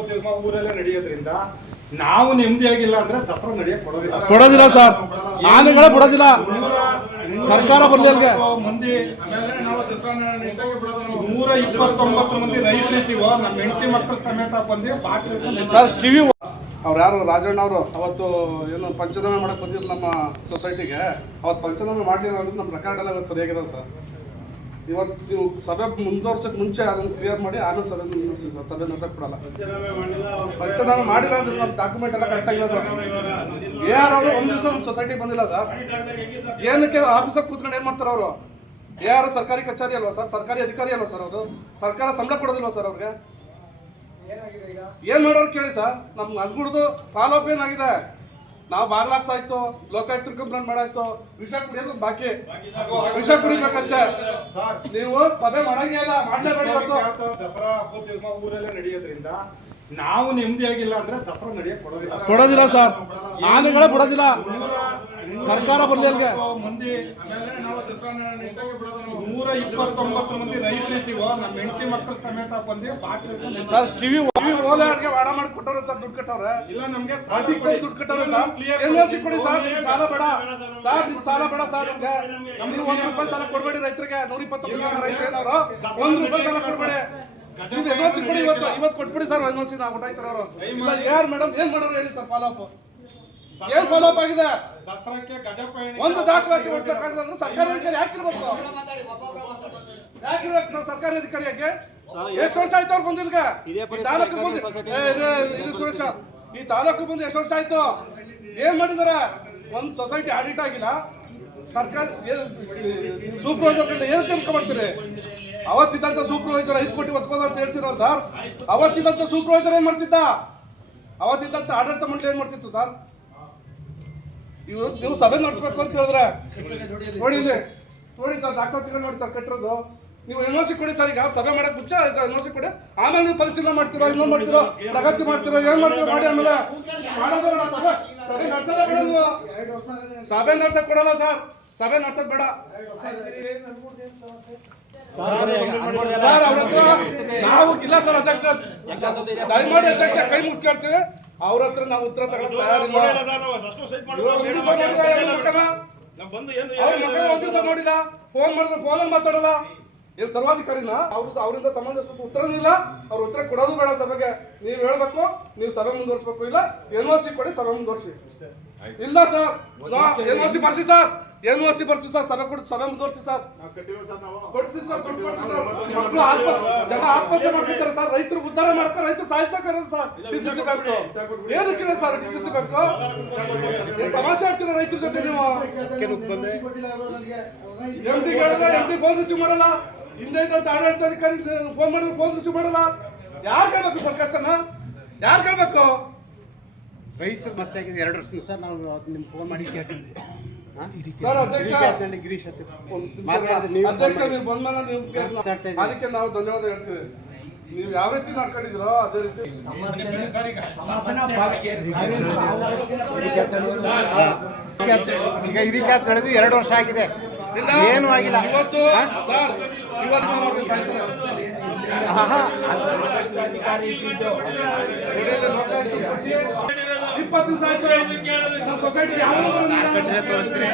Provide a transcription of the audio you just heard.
ಹಬ್ಬದ ದಿವಸ ಊರಲ್ಲೇ ನಡೆಯೋದ್ರಿಂದ ನಾವು ನೆಮ್ಮದಿಯಾಗಿಲ್ಲ ಅಂದ್ರೆ ದಸರಾ ನಡೆಯಕ್ಕೆ ಕೊಡೋದಿಲ್ಲ ಸರ್. ಆನೆಗಳ ಬಿಡೋದಿಲ್ಲ. ಸರ್ಕಾರ ಬರ್ಲಿಲ್ಗೆ ಮಂದಿ 129 ಮಂದಿ ರೈತರು ಇದ್ದೀವೋ ನಮ್ಮ ಹೆಂಡತಿ ಮಕ್ಕಳ ಸಮೇತ ಬಂದು ಬಾಟ್ಲಿ ಸರ್ ಕಿವಿ ಅವ್ರು ಯಾರು ರಾಜಣ್ಣ ಅವರು ಅವತ್ತು ಏನು ಪಂಚನಾಮೆ ಮಾಡಕ್ಕೆ ಬಂದಿದ್ರು ನಮ್ಮ ಸೊಸೈಟಿಗೆ. ಅವತ್ತು ಪಂಚನಾಮೆ ಮಾಡಲಿಲ್ಲ ಅಂದ್ರೆ ನಮ್ಮ ರೆಕಾರ್ಡ್ ಎಲ್ಲ ಇವತ್ತು ಸರಿಯಾಗಿರೋದು ಸರ್. ಇವತ್ತು ನೀವು ಸಭೆ ಮುಂದುವರ್ಸಕ್ಕೆ ಮುಂಚೆ ಅದನ್ನು ಕ್ಲಿಯರ್ ಮಾಡಿ ಆಮೇಲೆ ಸಭೆ ಮುಂದುವರ್ಸಿ ಸರ್. ಸಭೆ ನಡೆಸಕ್ಕೆ ಕೊಡಲ್ಲ. ಪಂಚನಾಮೆ ಮಾಡಿಲ್ಲ ಅಂದ್ರೆ ನಮ್ಮ ಡಾಕ್ಯುಮೆಂಟ್ ಎಲ್ಲ ಕರೆಕ್ಟ್ ಆಗಿರೋದು. ಯಾರು ಅವರು ಒಂದು ದಿವಸ ನಮ್ಮ ಸೊಸೈಟಿಗೆ ಬಂದಿಲ್ಲ ಸರ್. ಏನಕ್ಕೆ ಆಫೀಸಲ್ಲಿ ಕೂತ್ಕೊಂಡು ಏನು ಮಾಡ್ತಾರೆ ಅವರು? ಯಾರು ಸರ್ಕಾರಿ ಕಚೇರಿ ಅಲ್ವಾ ಸರ್? ಸರ್ಕಾರಿ ಅಧಿಕಾರಿ ಅಲ್ವಾ ಸರ್ ಅವರು? ಸರ್ಕಾರ ಸಂಬಳ ಕೊಡೋದಿಲ್ವಾ ಸರ್ ಅವ್ರಿಗೆ? ಏನ್ ಮಾಡೋರು ಕೇಳಿ ಸರ್. ನಮ್ಗೆ ಅನ್ಗುಡ್ದು ಫಾಲೋಅಪ್ ಏನಾಗಿದೆ? ನಾವು ಬಾಗ್ಲಾಕ್ಸ್ ಆಯ್ತು, ಲೋಕಾಯುಕ್ತರು ಕಂಪ್ಲೇಂಟ್ ಮಾಡಾಯ್ತು, ವಿಷ ಕುಡಿಯೋದು ಬಾಕಿ. ವಿಷ ಕುಡಿಬೇಕಷ್ಟೇ. ನೀವು ಸಭೆ ಮಾಡಂಗೇ ಇಲ್ಲ, ಮಾಡಲೇಬೇಡಿ. ದಸರಾ ಹಬ್ಬದ ದಿವಸ ಊರಲ್ಲೇ ನಡೆಯೋದ್ರಿಂದ ನಾವು ನೆಮ್ಮದಿಯಾಗಿಲ್ಲ ಅಂದ್ರೆ ದಸರಾ ನಡೆಯಕ್ಕೆ ಕೊಡೋದಿಲ್ಲ ಸರ್. ಆನೆಗಳ ಬಿಡೋದಿಲ್ಲ. ಸರ್ಕಾರ ಬರ್ಲಿಲ್ಗೆ ಮಂದಿ 129 ಮಂದಿ ರೈತರು ಇದ್ದೀವೋ ನಮ್ಮ ಹೆಂಡತಿ ಮಕ್ಕಳ ಸಮೇತ ಬಂದು ಬಾಟ್ಲಿ ಸರ್ ಕಿವಿ ಓಲೆ ಅಡ್ಗೆ ವಾಡ ಮಾಡಿ ಕೊಟ್ಟವ್ರೆ ಸರ್. ದುಡ್ಡು ಕಟ್ಟವ್ರೆ. ಇಲ್ಲ ನಮ್ಗೆ ದುಡ್ಡು ಕಟ್ಟವ್ರೆ ಸರ್. ಎನ್ಒಸಿ ಕೊಡಿ ಸರ್. ನಿಮ್ ಸಾಲ ಬೇಡ ಸರ್. ನಿಮ್ ಸಾಲ ಬೇಡ ಸರ್. ನಿಮ್ಗೆ ನೀವು ₹1 ಸಾಲ ಕೊಡ್ಬೇಡಿ ರೈತರಿಗೆ. 129 ರೈತರು ₹1 ಸಾಲ ಕೊಡ್ಬೇಡಿ. ನೀವು ಎನ್ಒಸಿ ಕೊಡಿ. ಇವತ್ತು ಕೊಟ್ಬಿಡಿ ಸರ್. ಎನ್ಒಸಿ ನಾವು ಕೊಟ್ಟಾಯ್ತಾರ ಅವರು. ಇಲ್ಲ ಯಾರು ಮೇಡಮ್ ಏನ್ ಮಾಡೋರು ಹೇಳಿ ಸರ್? ಫಾಲೋಅಪ್ ಏನ್ ಫಾಲೋಅಪ್ ಆಗಿದೆ? ದಸರಾಕ್ಕೆ ಗಜಪಯಣಿ ಒಂದು ದಾಖಲಾತಿ ಹೊಡ್ಸಕ್ಕಾಗಲ್ಲ ಅಂದ್ರೆ ಸರ್ಕಾರಿ ಅಧಿಕಾರಿ ಯಾಕಿರ್ಬೇಕು? ಯಾಕಿರ್ಬೇಕು ಸರ್ ಸರ್ಕಾರಿ ಅಧಿಕಾರಿ? ಯಾಕೆ? ಎಷ್ಟು ವರ್ಷ ಆಯ್ತು ಅವ್ರು ಬಂದಿಲ್ಗ? ಈ ತಾಲೂಕು ಬಂದು ಇದು ಸುರೇಶ, ಈ ತಾಲೂಕು ಬಂದು ಎಷ್ಟು ವರ್ಷ ಆಯ್ತು? ಏನ್ ಮಾಡಿದಾರೆ? ಒಂದು ಸೊಸೈಟಿ ಆಡಿಟ್ ಆಗಿಲ್ಲ. ಸರ್ಕಾರ ಸೂಪರ್ವೈಸರ್ ಏನ್ ತಿಳ್ಕೊ ಮಾಡ್ತೀರಿ? ಅವತ್ತಿದ್ದಂತ ಸೂಪರ್ವೈಸರ್ 5 ಕೋಟಿ ಒತ್ಕೋದ ಅಂತ ಹೇಳ್ತಿರೋ ಸರ್. ಅವತ್ತಿದ್ದಂತ ಸೂಪರ್ವೈಸರ್ ಏನ್ ಮಾಡ್ತಿದ್ದ? ಅವತ್ತಿದ್ದಂತ ಆಡಳಿತ ಮಂಡಳಿ ಏನ್ ಮಾಡ್ತಿತ್ತು ಸರ್? ನೀವು ಸಭೆ ನಡೆಸಬೇಕು ಅಂತ ಹೇಳಿದ್ರೆ ನೋಡಿ ನೋಡಿ ಸರ್. ದಾಖಲಾತಿಗಳು ನೋಡಿ ಸರ್ ಕಟ್ಟಿರೋದು. ನೀವು ಎನ್ಒಸಿ ಕೊಡಿ ಸರ್. ಈಗ ಸಭೆ ಮಾಡಕ್ ಮುಂಚೆ ಎನ್ಒಸಿ ಕೊಡಿ. ಆಮೇಲೆ ನೀವು ಪರಿಶೀಲನೆ ಮಾಡ್ತಿರೋ, ಇನ್ನೊಂದು ಮಾಡ್ತಿರೋ, ಪ್ರಗತಿ ಮಾಡ್ತಿರೋ, ಏನ್ ಮಾಡ್ತಿರೋ ಮಾಡಿ. ಆಮೇಲೆ ಮಾಡೋದು ಬೇಡ. ಸಭೆ ನಡ್ಸೋದೇ ಬೇಡ. ನೀವು ಸಭೆ ನಡ್ಸಕ್ ಕೊಡಲ್ಲ ಸರ್. ಸಭೆ ನಡ್ಸೋದ್ ಬೇಡ ಸರ್. ಅವ್ರ ಹತ್ರ ನಾವು ಇಲ್ಲ ಸರ್. ಅಧ್ಯಕ್ಷ ದಯಮಾಡಿ ಅಧ್ಯಕ್ಷ ಕೈ ಮುಗ್ದು ಕೇಳ್ತೀವಿ. ಅವ್ರ ಹತ್ರ ನಾವು ಉತ್ತರ ತಗೊಳ್ಳೋಕೆ ತಯಾರಿಲ್ಲ. ಒಂದ್ ದಿವಸ ನೋಡಿಲ್ಲ. ಫೋನ್ ಮಾಡಿದ್ರೆ ಫೋನಲ್ಲಿ ಮಾತಾಡಲ್ಲ. ಏನ್ ಸರ್ವಾಧಿಕಾರಿನ? ಅವರಿಂದ ಸಂಬಂಧಿಸಿದ ಉತ್ತರನೂ ಇಲ್ಲ. ಅವ್ರ ಉತ್ತರ ಕೊಡೋದು ಬೇಡ ಸಭೆಗೆ. ನೀವ್ ಹೇಳ್ಬೇಕು, ನೀವು ಸಭೆ ಮುಂದುವರ್ಸ್ಬೇಕು. ಇಲ್ಲ ಎನ್ಒಸಿ ಕೊಡಿ, ಸಭೆ ಮುಂದುವರ್ಸಿ. ಇಲ್ಲ ಸರ್ ಎನ್ಒಸಿ ಬರ್ಸಿ ಸರ್. ಎನ್ಒಸಿ ಬರ್ಸಿ ಸರ್. ಸಭೆ ಕೊಡಿ, ಸಭೆ ಮುಂದುವರ್ಸಿ ಸರ್. ಕೊಡ್ಸಿ ಸರ್. ಮಕ್ಕಳು ಜನ ಆತ್ಮಹತ್ಯೆ ಮಾಡ್ಕೊತಾರೆ ಸರ್. ರೈತರು ಉದ್ಧಾರ ಮಾಡ್ತಾರೆ, ರೈತರು ಸಾಯಿಸಕ್ಕಾರ ಸರ್. ಡಿಸಿಸಿ ಬ್ಯಾಂಕ್ ಏನಕ್ಕಿದೆ ಸರ್? ಡಿಸಿಸಿ ಬ್ಯಾಂಕ್ ತಮಾಷೆ ಆಡ್ತೀರ ರೈತರ ಜೊತೆ ನೀವು. ಎಂಡಿ ಹೇಳಿದ್ರೆ ಎಂಡಿ ಫೋನ್ ರಿಸೀವ್ ಮಾಡಲ್ಲ. ಹಿಂದೆ ಇದ್ದಂತ ಆಡಳಿತಾಧಿಕಾರಿ ಫೋನ್ ಮಾಡಿದ್ರೆ ಫೋನ್ ರಿಸೀವ್ ಮಾಡಲ್ಲ. ಯಾರು ಕೇಳ್ಬೇಕು ಸರ್ ಕಷ್ಟನ? ಯಾರು ಕೇಳ್ಬೇಕು? ರೈತರು ಬಸ್ ಆಗಿದೆ 2 ವರ್ಷದಿಂದ ಸರ್. ನಾವು ನಿಮ್ಗೆ ಫೋನ್ ಮಾಡಿ ಕೇಳ್ತಿದ್ದೆ ಸರ್. ಅಧ್ಯಕ್ಷ ಗಿರೀಶ್ ಅಧ್ಯಕ್ಷ ನೀವು ಬಂದ್ಮೇಲೆ ನೀವು ಅದಕ್ಕೆ ನಾವು ಧನ್ಯವಾದ ಹೇಳ್ತೀವಿ. ನೀವು ಯಾವ ರೀತಿ ನಡ್ಕೊಂಡಿದ್ರೋ ಅದೇ ರೀತಿ ಈಗ ಹಿರಿಕೆ ತೊಳೆದು 2 ವರ್ಷ ಆಗಿದೆ. ಏನು ಆಗಿಲ್ಲ. ಇವತ್ತು ಸರ್ ಇವತ್ತು 20 ದಿವಸ ಆಯ್ತು. ನಮ್ಮ ಸೊಸೈಟಿ ಯಾವ ತೋರಿಸ್ತೀನಿ.